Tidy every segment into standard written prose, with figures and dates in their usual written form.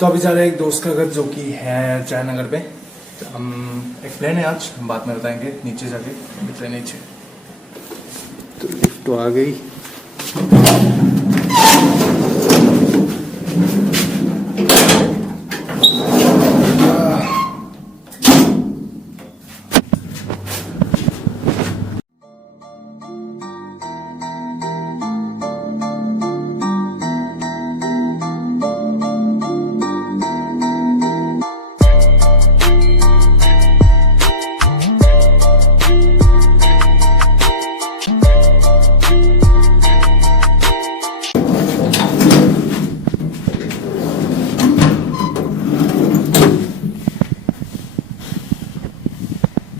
तो अभी जा रहे हैं एक दोस्त का घर जो कि है जयनगर पे। तो हम एक प्लान है आज, हम बाद में बताएंगे नीचे जाके। अभी ट्रेन नीचे तो लिफ्ट तो आ गई।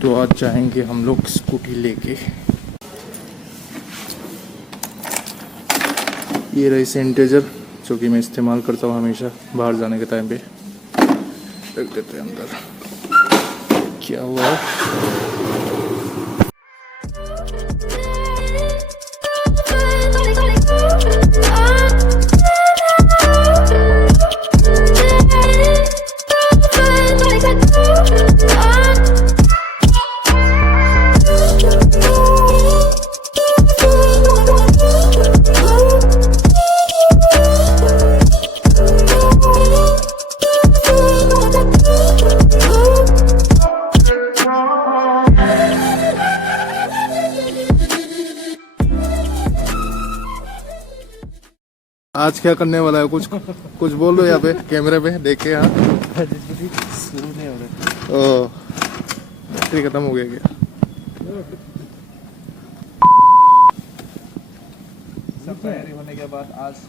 तो आज जाएंगे हम लोग स्कूटी लेके। ये रही सैनिटाइजर जो कि मैं इस्तेमाल करता हूँ हमेशा बाहर जाने के टाइम पे। रख देते हैं अंदर। क्या हुआ आज क्या करने वाला है? कुछ बोल लो यहाँ पे कैमरे पे देखे। हाँ शुरू नहीं हो रहा। ओ बैटरी खत्म हो गया क्या? सब तैयारी होने के बाद आज इस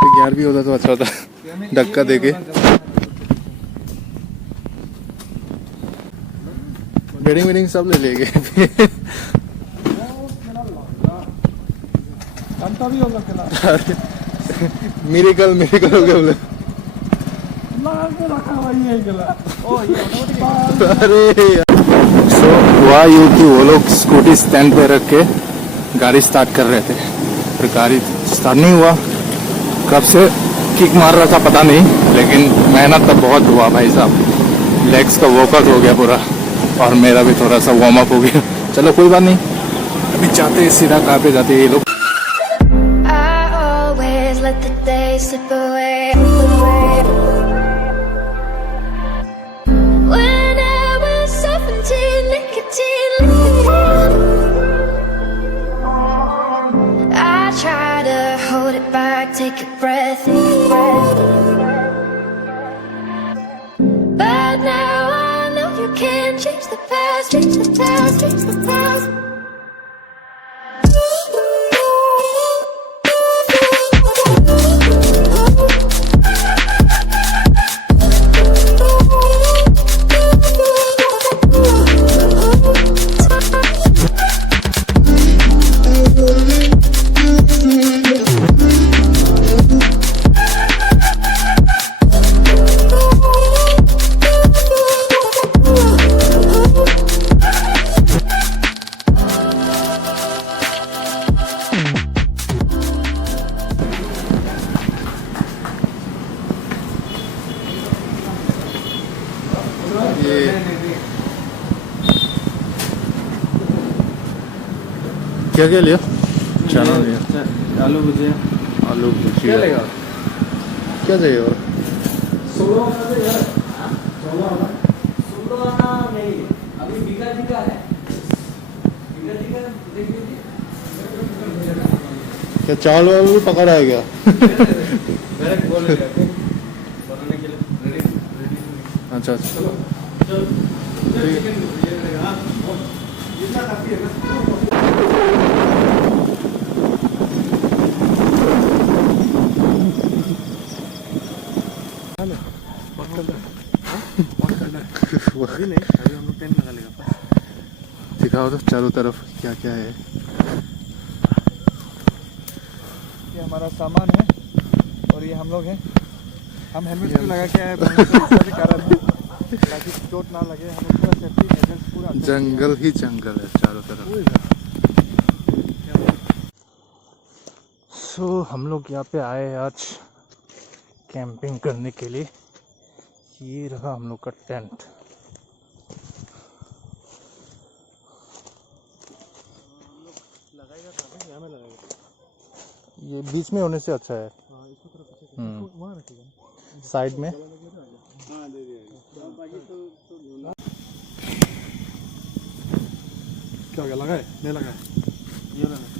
पे गियर भी होता तो अच्छा होता। धक्का देके वेडिंग सब ले लेंगे। भी होगा मिरेकल हो गया बोले। अरे सो हुआ यूँ कि वो लोग स्कूटी स्टैंड पे रख के गाड़ी स्टार्ट कर रहे थे, फिर गाड़ी स्टार्ट नहीं हुआ। कब से किक मार रहा था पता नहीं, लेकिन मेहनत तो बहुत हुआ भाई साहब। लेग्स का वर्कआउट हो गया पूरा और मेरा भी थोड़ा सा वार्म अप हो गया। चलो कोई बात नहीं, अभी जाते हैं सीधा कहाँ पे जाते हैं ये लोग। Let the day slip away. When I was 17, nicotine. I try to hold it back, take a breath. But now I know you can't change the past, change the past, change the past. क्या क्या लिया? चना लिया, आलू भुजिया। आलू भुजिया क्या लेगा? क्या चाहिए और? 16 नहीं, अभी बीघा है। क्या चावल वावल भी पका रहा है क्या? डायरेक्ट बोल रहे हैं बनाने के लिए रेडी। अच्छा चलो जितना काफी है ना। अभी नहीं, अभी हम लोग टेंट लगा लेगा। दिखाओ तो चारों तरफ क्या क्या है। ये हमारा सामान है और ये हम लोग हैं। हम हेलमेट भी लगा के आए ताकि चोट ना लगे। हम लोग पूरा सेफ्टी मेजर्स पूरा। जंगल ही जंगल है चारों तरफ। सो हम लोग यहाँ पे आए आज कैंपिंग करने के लिए। ये रहा हम लोग का टेंट। ये बीच में होने से अच्छा है। साइड में क्या हो गया, लगा है नहीं लगा है? ये लगा है।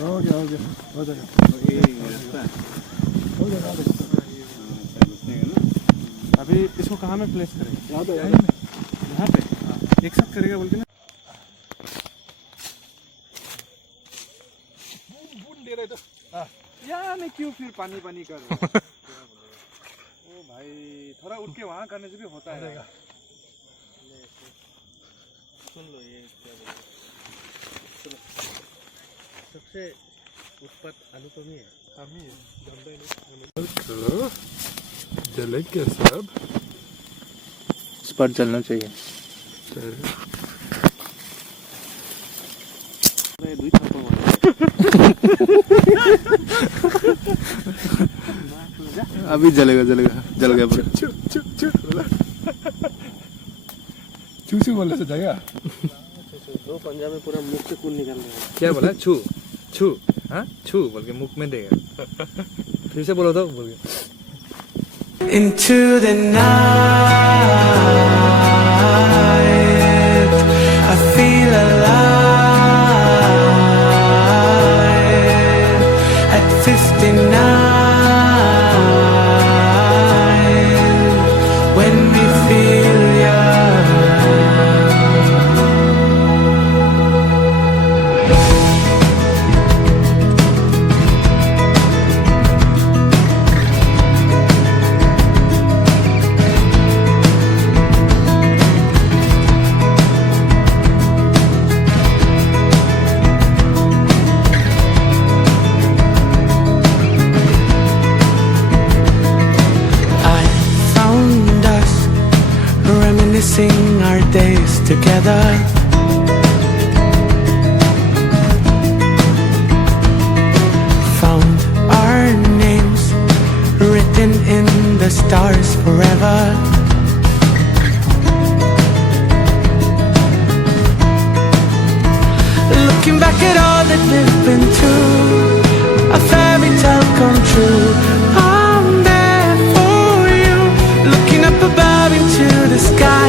हो गया हो जाएगा। अभी इसको कहाँ में प्लेस करेंगे? यहाँ पे एक साथ करेगा बोल के ना। दे रहे तो यहाँ में क्यों फिर पानी कर रहे हो? ओ भाई थोड़ा उठ के वहाँ करने से भी होता है। सुन लो ये सबसे उत्पात आलू तो नहीं है। जले क्या सब इस पर चलना चाहिए। अभी जलेगा जल गया पूरा। चू बोलने से जाएगा। दो पंजाब में पूरा मुख से खून निकल रहा है। क्या बोला? छू छू हाँ छू बोल के मुख में देगा। फिर से बोलो तो बोल के। Into the night, I feel alive at 59 when we feel young. Reminiscing our days together, found our names written in the stars forever. Looking back at all that we've been through, a fairy tale come true. I'm there for you, looking up above into the sky.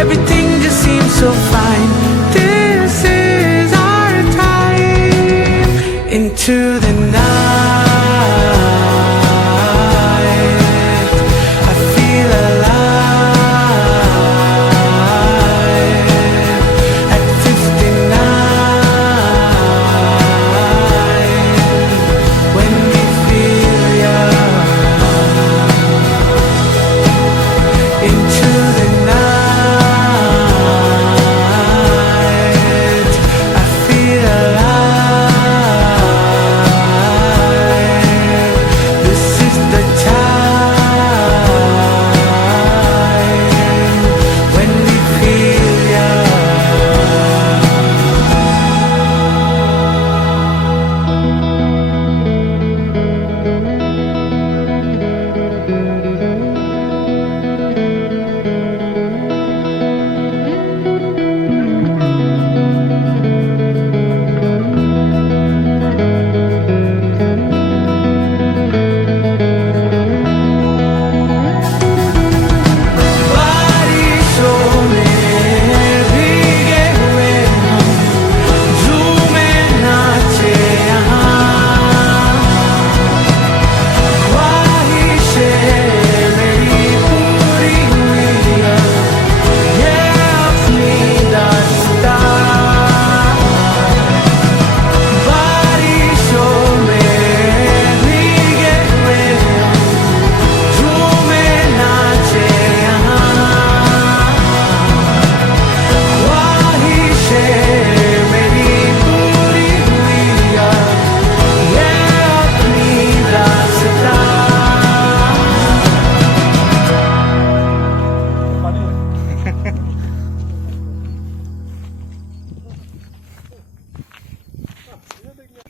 Everything just seems so far.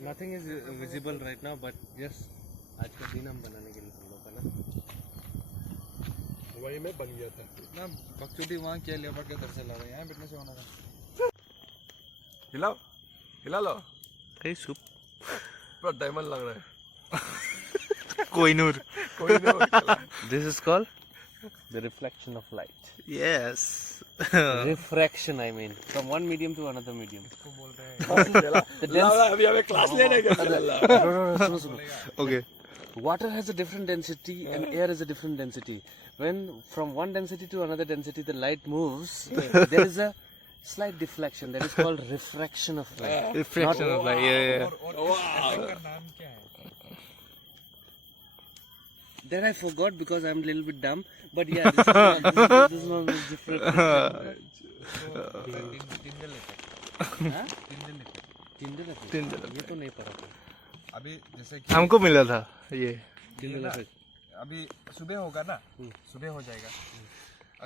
Nothing is visible right now, but yes, आज का दिन हम बनाने के लिए हम लोग का ना वही में बन गया था ना बकचोदी वहाँ किया लेपर्ड के तरफ से ला रहे हैं यहाँ बैठने से होना था हिलाओ हिला लो कई सूप पूरा डायमंड लग रहा है Kohinoor This is called the reflection of light. Yes Refraction, I mean, from one medium to another medium. अभी हमें क्लास लेने के okay Water has a different density and air has a different density. When from one density to another density the light moves, there is a slight deflection. That is called refraction of light. Reflection of light ये That I forgot because I'm a little bit dumb. But yeah, this is not different. Tyndall effect. ये तो नहीं पता था. अभी जैसे कि हमको मिला था ये Tyndall effect. अभी सुबह होगा ना सुबह हो जाएगा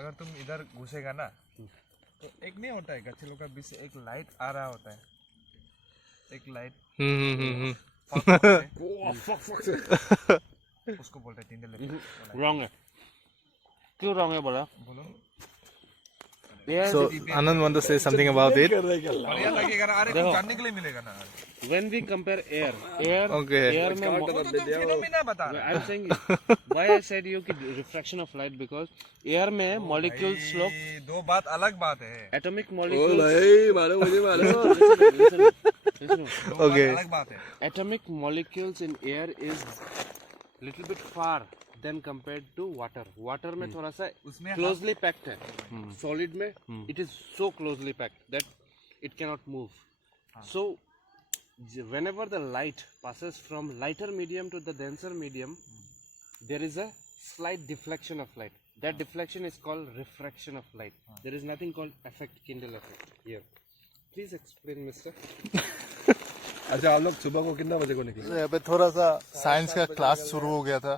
अगर तुम इधर घुसेगा ना तो एक नहीं होता है गच्छलों का बीच से एक लाइट आ रहा होता है एक लाइट उसको बोलते हैं टिंडल इफेक्ट Wrong है. क्यों wrong है बोला? बोलो so Anand want to say something about it बढ़िया लगेगा ना अरे कुछ जानने के लिए मिलेगा ना When we compare air Okay. air में फिनोमेना बता रहा I'm saying why I said you कि refraction of light because air में molecules लोग है दो बात अलग बात है atomic molecules दो Okay. बात अलग बात है atomic molecules in air is little bit far than compared to water. Water में थोड़ा सा उसमें closely packed है. Solid में it is so closely packed that it cannot move. So whenever the light passes from lighter medium to the denser medium, there is a slight deflection of light. That deflection is called refraction of light. There is nothing called effect, Tyndall effect here. Please explain, mister. अच्छा आप लोग सुबह को कितना बजे को निकले यहाँ पे थोड़ा सा साइंस का क्लास शुरू हो गया था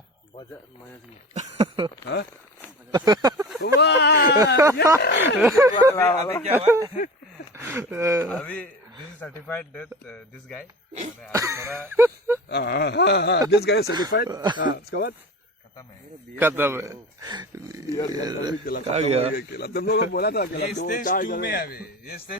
अभी क्या हुआ अभी this is certified that this guy थोड़ा this guy is certified उसके बाद खत्म है आ गया तुम लोगों को बोला था ये स्टेज 2 में अभी ये stage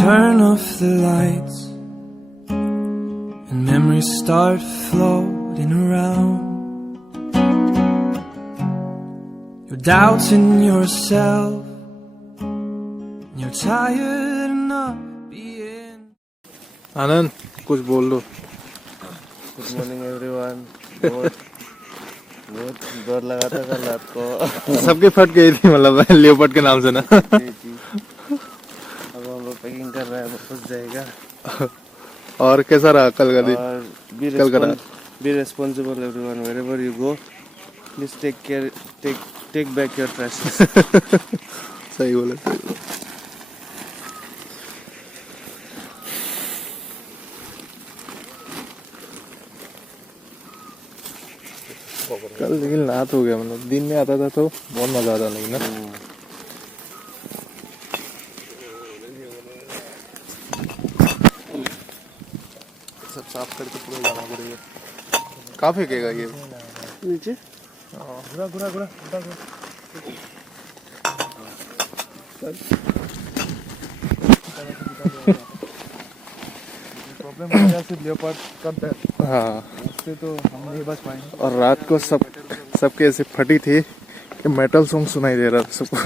Turn off the lights and memories start floating around. You're doubting yourself and you're tired enough being. आनंद कुछ बोल दो Good morning everyone. बहुत डर लगा था कल रात को. सबके फट गई थी मतलब लियोपर्ड के नाम से ना अब हम लोग पैकिंग कर रहे हैं वापस जाएगा. और कैसा रहा कल का दिन और कल का रात be responsible everyone wherever you go. Please take back your trash. सही बोला कल लेकिन रात हो गया मतलब दिन में आता था तो बहुत मजा आता लेकिन ना सब साफ करके पूरा जाना पड़ेगा कहाँ फेंकेगा ये नीचे घुरा घुरा घुरा प्रॉब्लम हो गया सिर्फ लेपर्ड का डर हाँ उससे तो हम नहीं बच पाएंगे और रात को सब सबके ऐसे फटी थी कि मेटल सॉन्ग सुनाई दे रहा था सबको।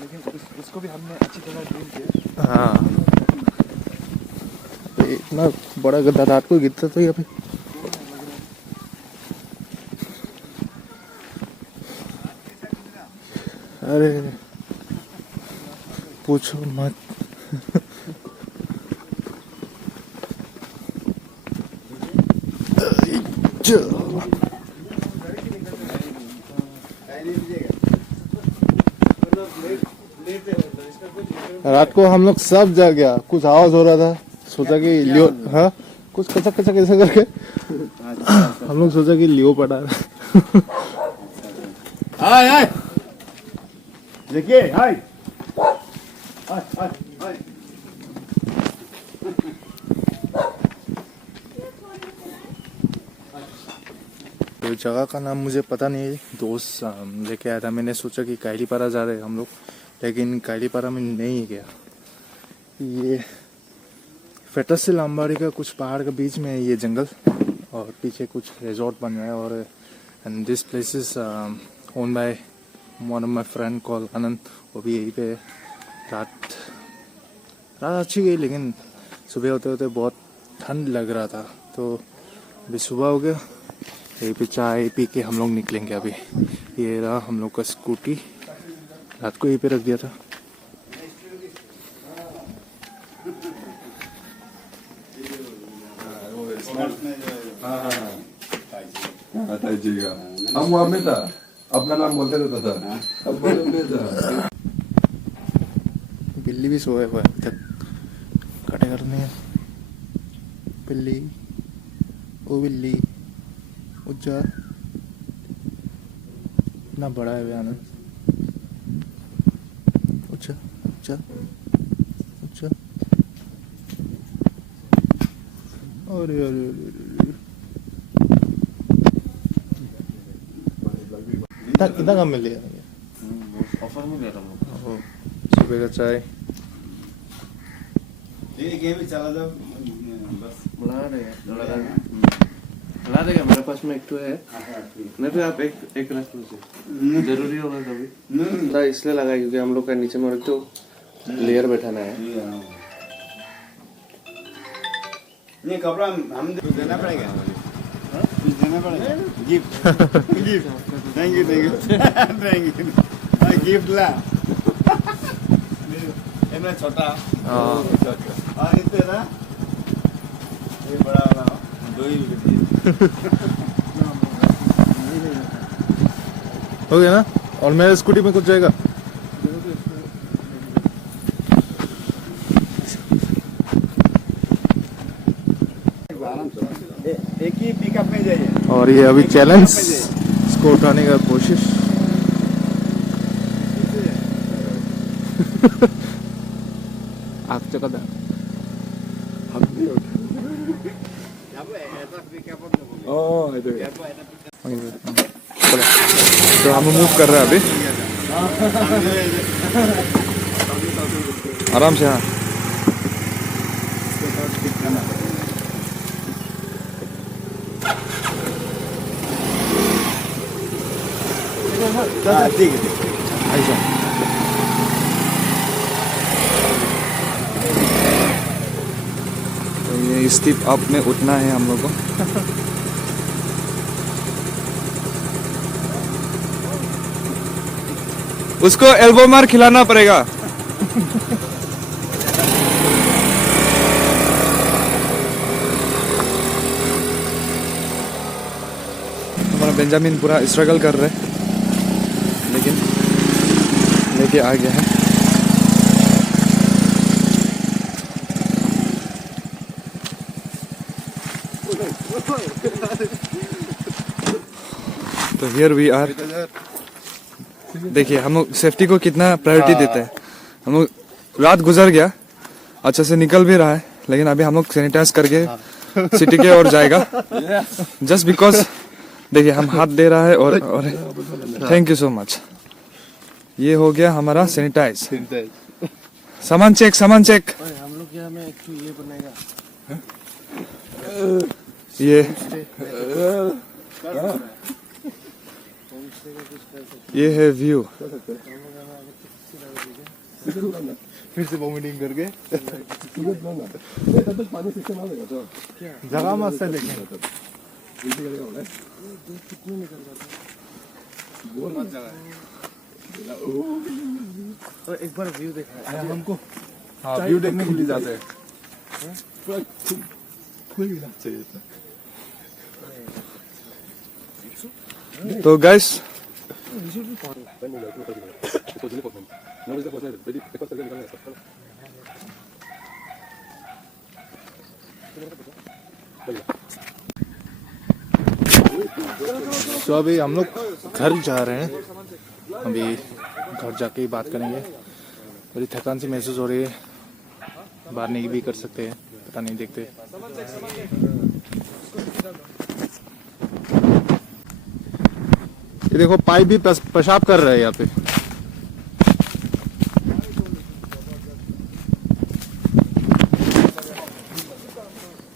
लेकिन उसको भी हमने अच्छी तरह ड्रिल किया। हाँ, तो इतना बड़ा गड्ढा रात को गिरता तो यहाँ पे। अरे पूछो मत। रात को हम लोग सब जग गया, कुछ आवाज हो रहा था, सोचा कि लियो, हाँ कुछ कचक कचक ऐसा करके हम लोग सोचा कि लियो पड़ा है। हाय हाय देखिए हाय तो जगह का नाम मुझे पता नहीं है, दोस्त लेके आया था। मैंने सोचा कि कायलीपारा जा रहे हैं हम लोग, लेकिन कायलीपारा में नहीं गया। ये फेटस से लांबाड़ी का कुछ पहाड़ के बीच में है ये जंगल, और पीछे कुछ रिजॉर्ट बन रहा है। और and this place is own by one of my friend call Anand. वो भी यहीं पे रात अच्छी गई, लेकिन सुबह होते होते बहुत ठंड लग रहा था। तो अभी सुबह हो गया, यहीं पे चाय पी के हम लोग निकलेंगे अभी। ये रहा हम लोग का स्कूटी, रात को यहीं पे रख दिया था। हम वहाँ में था, अपना नाम बोलते रहता था। अब मालूम नहीं था। बिल्ली भी सोए हुआ है अभी तक, काटे कर नहीं है। बिल्ली, ओ बिल्ली उठ जा, इतना बड़ा है वे आनंद। उठ जा उठ जा उठ जा। अरे अरे अरे कितना कम मिल लिया ऑफर में ले रहा हूँ। सुबह का चाय। चला जाओ बस बुला देगा मेरे पास में एक तो है। नहीं तो आप एक रख लीजिए, जरूरी होगा कभी। थोड़ा इसलिए लगा क्योंकि हम लोग का नीचे में एक तो लेयर बैठाना है। ये कपड़ा हम देना पड़ेगा, कुछ देना पड़ेगा। Gift gift thank you thank you gift ला इतना छोटा और इतना ना ये बड़ा वाला 2 ही हो गया ना। और मेरे स्कूटी में कुछ जाएगा। एक ही पिकअप में जाइए। और ये अभी चैलेंज इसको उठाने का कोशिश। आप चका था तो हम मूव कर रहे हैं अभी आराम से। हाँ ठीक है ऐसा। तो ये स्टीप अप में उठना है हम लोग को। उसको एल्बो मार खिलाना पड़ेगा। हमारा बेंजामिन पूरा स्ट्रगल कर रहे हैं, लेकिन लेके आ गया है। तो हियर वी आर। देखिए हम लोग सेफ्टी को कितना प्रायोरिटी देते हैं। हम लोग रात गुजर गया, अच्छे से निकल भी रहा है, लेकिन अभी हम लोग सैनिटाइज करके सिटी के और जाएगा। जस्ट बिकॉज देखिए हम हाथ दे रहा है और थैंक यू सो मच। ये हो गया हमारा सैनिटाइज। सामान चेक हम लोग यहाँ में एक तो ये बनेगा, ये ये है व्यू। फिर से वॉमिटिंग करके जगह मस्त है लेकिन और एक बार व्यू देखा है हमको। हाँ व्यू देखने के लिए जाते हैं। तो गाइस तो अभी हम लोग घर जा रहे हैं। अभी घर जाके ही बात करेंगे। बड़ी थकान सी महसूस हो रही है। बाहर नहीं भी कर सकते हैं, पता नहीं, देखते। ये देखो पाइप भी पेशाब कर रहा है यहाँ पे।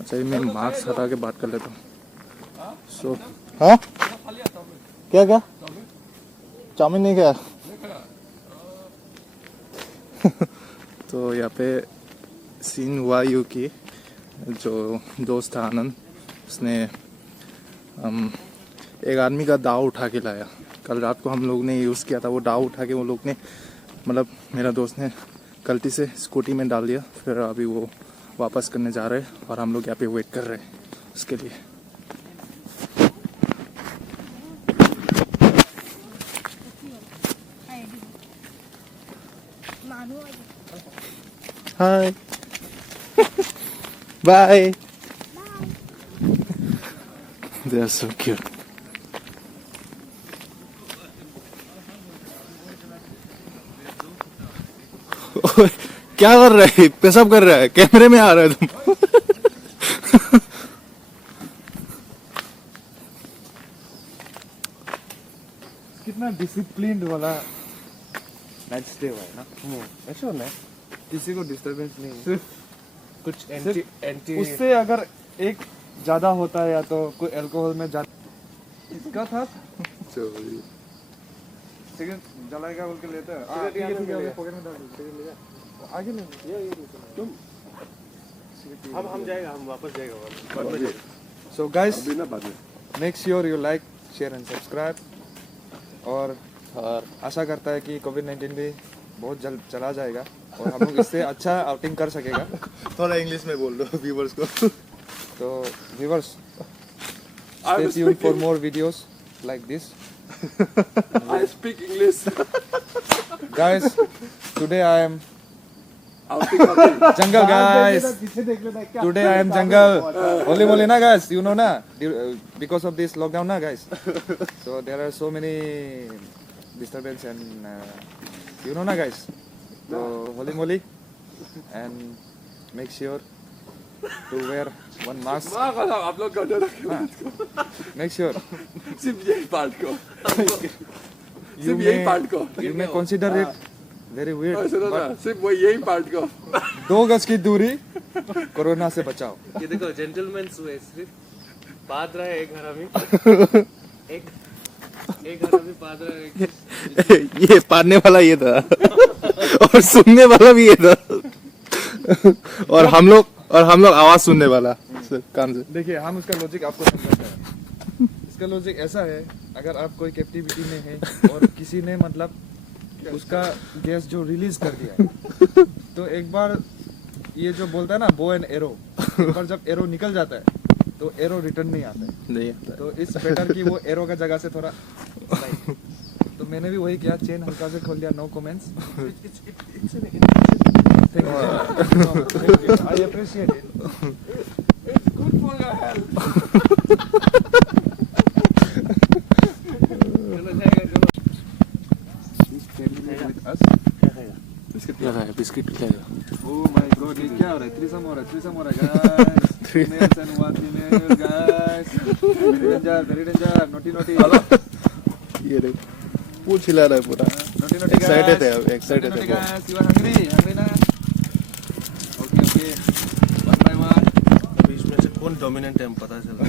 अच्छा मैं मास्क हटा के बात कर लेता हूँ। सो हाँ क्या क्या चाउमीन नहीं खाया? तो यहाँ पे सीन हुआ यूँ कि जो दोस्त था आनंद, उसने एक आदमी का दाव उठा के लाया। कल रात को हम लोग ने यूज़ किया था वो दाव उठा के, वो लोग ने मतलब मेरा दोस्त ने गलती से स्कूटी में डाल दिया। फिर अभी वो वापस करने जा रहे हैं और हम लोग यहाँ पे वेट कर रहे हैं उसके लिए। Hi bye. They are so cute. ओए, क्या कर रहा है? पेशाब कर रहा है, कैमरे में आ रहा है तुम। कितना डिसिप्लिन्ड वाला नाइट स्टे हुआ है ना। ऐसा ना किसी को डिस्टरबेंस नहीं, सिर्फ कुछ एंटी उससे अगर एक ज्यादा होता है या तो कोई अल्कोहल में ज्यादा। इसका था सिगरेट जलाएगा बोल के लेते हैं। पॉकेट में डाल दो, आगे ले तुम। हम जाएगा, हम वापस जाएगा। सो गाइस अभी ना बाद में make sure you like share and subscribe. और आशा करता है कि कोविड-19 भी बहुत जल्द चला जाएगा और हम लोग इससे अच्छा आउटिंग कर सकेगा। थोड़ा इंग्लिश में बोल दो व्यूवर्स को। तो viewers stay tuned for more videos like this. I speak English. Guys, today I am outing. jungle guys. Today I am jungle. Holy moly na guys, you know na, because of this lockdown na guys. So there are so many disturbance and you know na guys. So holy moly, and make sure to wear one mask. आप लोग गड्ढे रखे। Make sure. सिर्फ यही part को। सिर्फ यही part को। You may consider it very weird. सुनो ना, but सिर्फ वो यही पार्ट को। 2 गज की दूरी कोरोना से बचाओ। ये देखो जेंटलमैन्स हुए, सिर्फ पाद रहा है एक हरामी। एक हरामी पाद रहा है। ये पाड़ने वाला ये था और सुनने वाला भी ये था और हम लोग आवाज सुनने वाला कान से। देखिए हम उसका लॉजिक आपको समझाते हैं। इसका लॉजिक ऐसा है, अगर आप कोई कैप्टिविटी में है और किसी ने मतलब उसका गैस जो रिलीज कर दिया है, तो एक बार ये जो बोलता है ना बो एंड एरो, एक बार जब एरो निकल जाता है तो एरो रिटर्न नहीं आता है। नहीं तो इस बेटर की वो एरो का जगह से थोड़ा तो मैंने भी वही किया, चेन हल्का से खोल दिया। No comments. I appreciate it. It's good for your health. Biscuit खाएगा। Oh my God, ये क्या हो रहा है? थ्रीसम हो रहा है guys. Females and one female guys. Very danger, naughty. ये देख पूछ हिला रहा है पूरा। एक्साइटेड है, एक्साइटेड है। Guys, you are hungry ना? Okay. One by one. इसमें से कौन डोमिनेंट है हम पता चला।